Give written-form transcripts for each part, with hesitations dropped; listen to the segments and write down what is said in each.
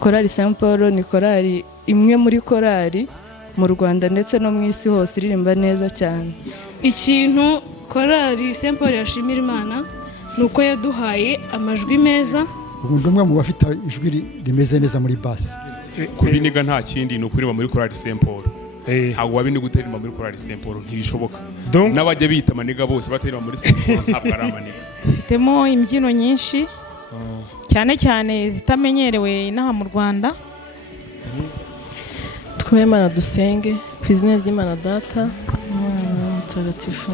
Chorale Saint Paul ni korali imwe muri korali mu Rwanda ndetse no mu isi hose iririmba neza cyane. Ikintu Chorale Saint Paul yashimira Imana nuko yaduhaye amajwi meza. Ubundi umwe mu bafite ijwi rimeze neza muri bass. Kuri niga nta kindi no kuririmba muri Chorale Saint Paul. Ntabwo wabindi guteririmba muri Chorale Saint Paul ntibishoboka. N'abajya bita amaniga bose bateririmba muri Saint Paul ntabwo ari amaniga. Dufitemo imbyino nyinshi cyane cyane zitamenyerewe inaha mu Rwanda. Twemana dusenge ku izina ry'Imana Data mutagatifu.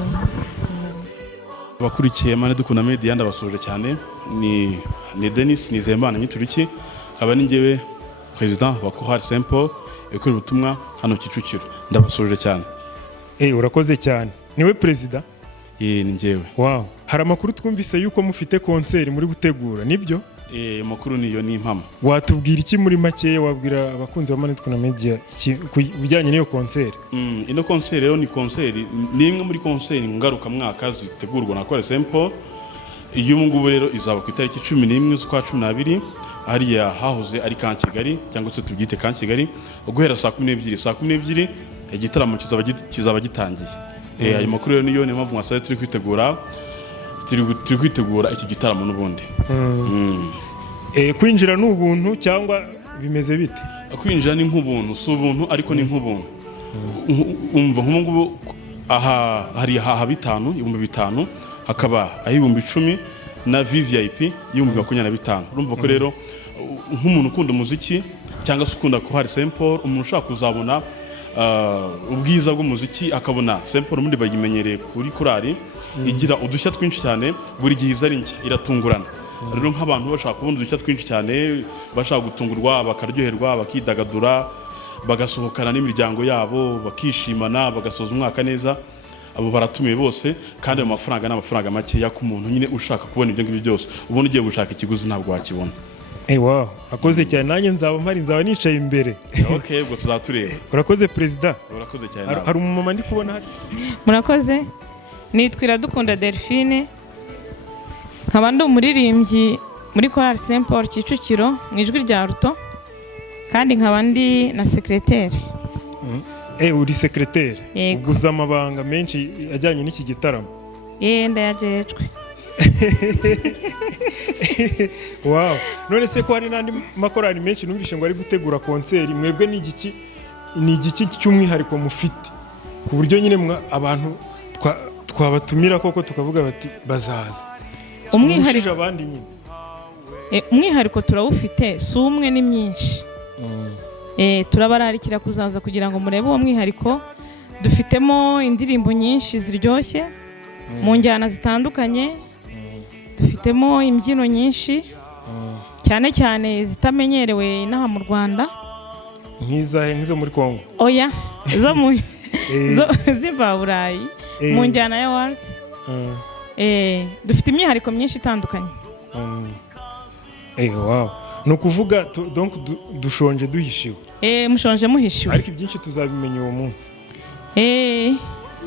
Abakurikiye Mane Dukunda Media ndabasuje cyane ni Denis Nizeyimana Nyituriki aba ni njyewe president wa Chorale Saint Paul ekora ubutumwa hano Kicukiro ndabasuje cyane. Urakoze cyane. Niwe president? Ni njyewe. Wow. Hari amakuru twumvise yuko mufite concert muri gutegura nibyo? Makuru niyo ni impamo. Watubwira iki muri make wabwira abakunzi ba Mane Dukunda Media bijyanye n'iyo concert? Ino concert rero ni concert ni imwe muri concert ngaruka mwaka zitegurwa na Chorale Saint Paul. Iyo ngubu rero izaba ku itariki 11 z'ukwa 12 hariya hahoze ari kan Kigali cyangwa se tubyite kan Kigali guhera saa 12 igitaramo kizaba gitangiye. Ayo makuru rero niyo mpamvu mwasaba turi kwitegura iki gitaramo n'ubundi. Kwinjira n'ubuntu cyangwa bimeze bite? Kwinjira ni nk'ubuntu, si ubuntu ariko ni nk'ubuntu. Umva nk'ubu aha hari bitanu, 5,000 hakaba 10,000 na VIP 25,000. Urumva ko rero nk'umuntu ukunda umuziki cyangwa se ukunda Chorale Saint Paul, umuntu ushaka kuzabona ubwiza bw'umuziki akabona Saint Paul muri bagimenyereye kuri korali igira udushya twinshi cyane buri gihe izari nshya iratungurana. Rero nk'abantu bashaka kubona udushya twinshi cyane bashaka gutungurwa bakaryoherwa bakidagadura bagasohokana n'imiryango yabo bakishimana bagasoza umwaka neza, abo baratumiye bose kandi ayo mafaranga n'amafaranga make ya ku muntu nyine ushaka kubona ibyo ngibyo byose ubona ugiye gushaka ikiguzi ntabwo wakibona. Wow, akoze cyane nanjye nzaba nicaye imbere. Okay, ubwo tuzatureba. Urakoze president. Urakoze cyane. Hari umumama ndi kubona hari. Murakoze. Nitwira Dukunda Delphine. Nkaba ndi umuririmbyi muri Chorale Saint Paul Kicukiro mu ijwi rya Ruto. Kandi nkaba ndi na secrétaire. Uri secrétaire. Uguza amabanga menshi ajyanye n'iki gitaramo. Ndayajejwe. Wow. None se ko hari nandi makorali menshi numvishe ngo ari gutegura concert, mwebwe ni igiki cy'umwihariko mufite ku buryo nyine abantu twabatumira koko tukavuga bati bazaza umwihariko abandi nyine? Umwihariko turawufite si umwe ni myinshi. Turabararikira kuzaza kugira ngo murebe uwo mwihariko. Dufitemo indirimbo nyinshi ziryoshye mu njyana zitandukanye. Dufitemo imbyino nyinshi cyane cyane zitamenyerewe inaha mu Rwanda nk'izo muri Kongo. Oya zo mu ziva Burayi mu njyana ya waltz. Dufite imyihariko myinshi itandukanye. Wow. No kuvuga donc dushonje duhishiwe. Mushonje muhishiwe. Ariko ibyinshi tuzabimenya uwo munsi.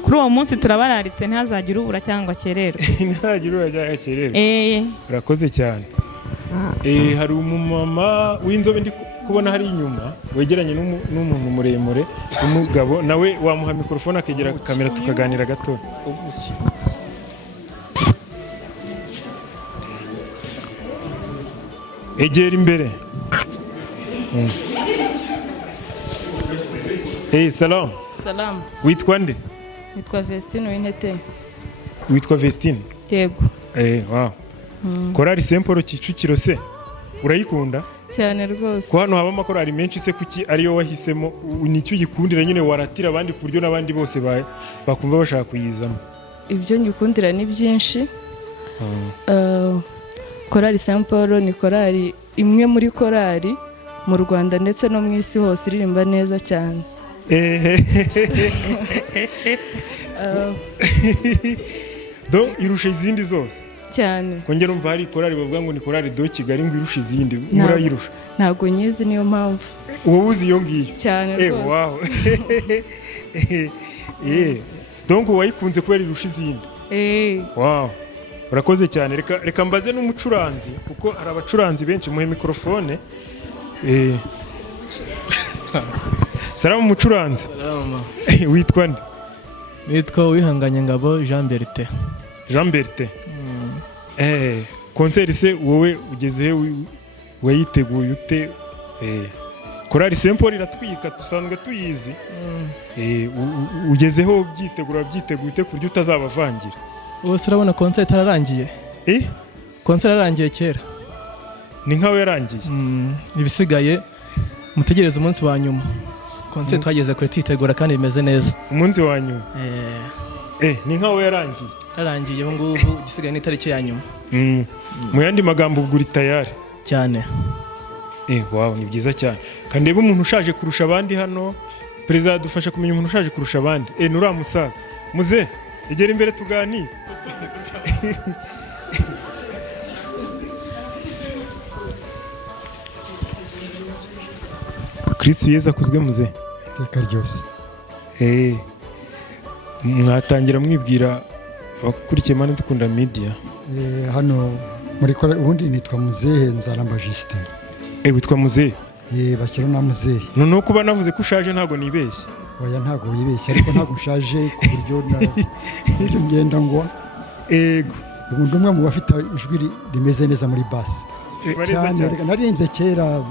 Kuri uwo munsi turabararitse ntazagire ubura cyangwa kererwe. Ntazagire ubura cyangwa kererwe. Urakoze cyane. Hari umumama w'inzobe ndi kubona hari inyuma wegeranye n'umuntu muremure umugabo nawe wamuha mikrofone akegera kamera tukaganira gato. Egera imbere. Salam. Salam. Witwa nde? Nitwa Vestine w'Intete. Witwa Vestine? Yego. Wow. Chorale Saint Paul Kicukiro se urayikunda? Cyane rwose. Ko hano haba amakorali menshi se kuki ariyo wahisemo nicyo gikundira nyine waratira abandi ku buryo n'abandi bose bakumva bashaka kuyizamo? Ibyo nyikundira ni byinshi. Chorale Saint Paul ni korali imwe muri korali mu Rwanda ndetse no mu isi hose iririmba neza cyane. Irusha izindi zose cyane. Kongera umva hari korali bavuga ngo ni korali do Kigali ngo irusha izindi murayirusha? Ntabwo nyizi niyo mpamvu. Wowe uzi iyo ngiyo? Cyane rwose. Wow. Donc wayikunze kubera irusha izindi? Wow. urakoze cyane. Reka mbaze n'umucuranzi kuko hari abacuranzi benshi. Muhe mikrofone. Salamu mucuranzi. Witwa nde? Nitwa Wihanganye Ngabo Jean Bertin. Jean Bertin. Concert se wowe ugeze wayiteguye ute? Chorale Saint Paul iratwika dusanzwe tuyizi. Ugezeho byiteguye ku buryo utazabavangira. Wose urabona concert ararangiye? Concert ararangiye kera. Ni nkaho yarangiye. Ibisigaye mutegereze umunsi wa nyuma. Concert twageze kure twitegura kandi bimeze neza. Umunsi wa nyuma. Ni nkaho yarangiye. Yarangiye ubu ngubu igisigaye ni tariki ya nyuma. Mu yandi magambo uguri tayari cyane. Wow, ni byiza cyane. Kandi umuntu ushaje kurusha abandi hano, perezida adufasha kumenya umuntu ushaje kurusha abandi. Nura musaza. Muze, egera imbere tuganire. Kristo Yesu akuzwe muze. Iteka ryose. Mwatangira mwibwira abakurikiye Mana Dukunda Media. Hano muri kora ubundi nitwa Muzehe Nzaramba Justin. Witwa Muzehe? Bakira na Muzehe. Noneho kuba navuze ko ushaje ntago nibeshye. Oya ntago wibeshye ariko ntago ushaje ku buryo ngenda ngo ubundi umwe mu bafite ijwi rimeze neza muri bass. Narinze kera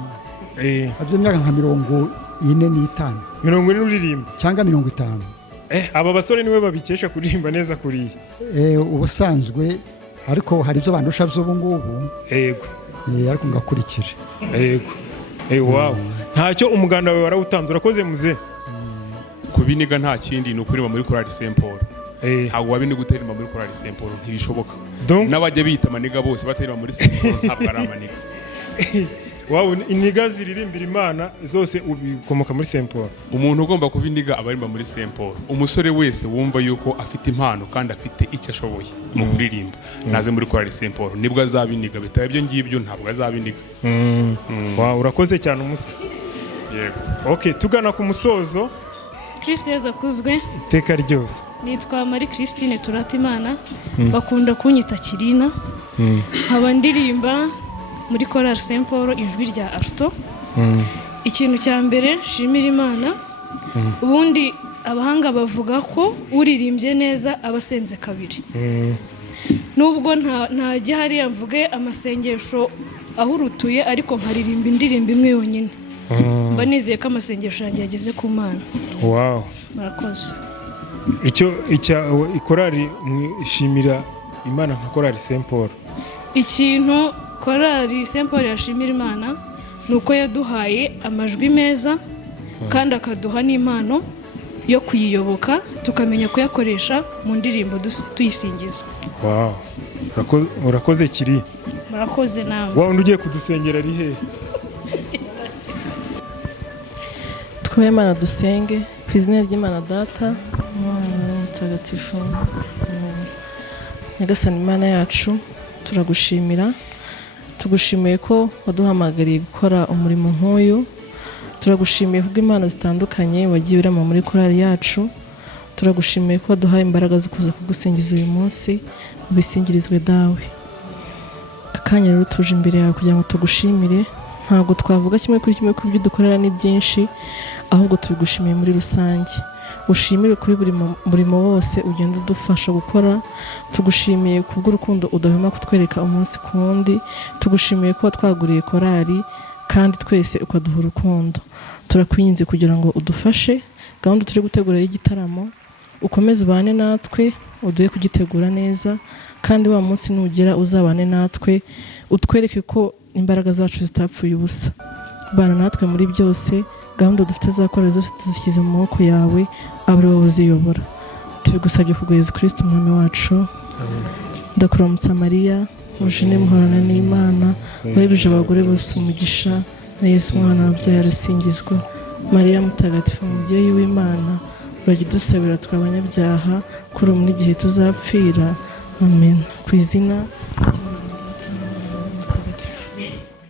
abyo myaka nka 45. 40 uririmba cyangwa 50. Aba basore niwe babikesha kuririmba neza kuriye. Ubusanzwe ariko hari ibyo bandusha by'ubu ngubu. Ariko ngakurikira. Wow. Ntacyo umuganda wawe warawutanze. Urakoze muze. Kubiniga nta kindi ni ukuririmba muri Chorale Saint Paul. Ntabwo wabindi guteririmba muri Chorale Saint Paul ntibishoboka. N'abajya bita amaniga bose bateririmba muri Saint Paul ntabwo ari amaniga. Wow, iniga ziririmbira Imana zose ubikomoka muri Saint Paul. Umuntu ugomba kubiniga abarimba muri Saint Paul. Umusore wese wumva yuko afite impano kandi afite icyo ashoboye mu kuririmba naze muri Chorale Saint Paul nibwo azabiniga. Bitaye ibyo ngibyo ntabwo azabiniga. Wow, urakoze cyane umusa. Yego. Tugana ku musozo. Kristo Yesu akuzwe. Iteka ryose. Nitwa Marie Christine Turatimana. Bakunda kunyita Kirina. Nkaba ndirimba muri Chorale Saint Paul ijwi rya alto. Ikintu cya mbere shimira Imana. Ubundi abahanga bavuga ko uririmbye neza abasenze kabiri. Nubwo nta gihari yamvuge amasengesho aho urutuye ariko nkaririmba indirimbo imwe yonyine. Mba nizeye ko amasengesho yanjye yageze ku Mana. Wow. Murakoze. Icyo ikorari mwishimira Imana nka Chorale Saint Paul. Ikintu Chorale Saint Paul yashimira Imana nuko yaduhaye amajwi meza kandi akaduha n'impano yo kuyiyoboka tukamenya kuyakoresha mu ndirimbo tuyisingiza. Wow. Urakoze kiri. Murakoze nawe. Wow, ugiye kudusengera ari he? Twe Imana dusenge ku izina ry'Imana Data Mutagatifu. Nyagasani Imana yacu turagushimira. Tugushimiye ko waduhamagariye gukora umurimo nk'uyu. Turagushimiye kubw'impano zitandukanye wagiye urema muri korali yacu. Turagushimiye ko waduhaye imbaraga zo kuza kugusingiza uyu munsi. Ubisingirizwe dawe. Akanya rero tuje imbere yawe kugira ngo tugushimire. Ntabwo twavuga kimwe kuri kimwe ku byo dukorera ni byinshi, ahubwo tubigushimiye muri rusange. Ushimire kuri buri murimo wose ugenda udufasha gukora. Tugushimiye kubw'urukundo udahwema kutwereka umunsi ku wundi. Tugushimiye ko twaguriye korali kandi twese ukaduha urukundo. Turakwinginze kugira ngo udufashe gahunda turi gutegura y'igitaramo, ukomeze ubane natwe, uduhe kugitegura neza, kandi wa munsi nugera uzabane natwe, utwereke ko imbaraga zacu zitapfuye ubusa. Bana natwe muri byose, gahunda dufite zakora zose tuzishyize mu maboko yawe, abari wowe uziyobora. Tubigusabye kubwa Yesu Kristo umwami wacu. Ndakuramutsa Mariya, ujine muhorana n'Imana, wahebuje abagore bose umugisha, na Yesu umwana wabyaye arasingizwa. Mariya mutagatifu umubyeyi w'Imana, urajya udusabira tw'abanyabyaha kuri ubu n'igihe tuzapfira. Amen. Ku izina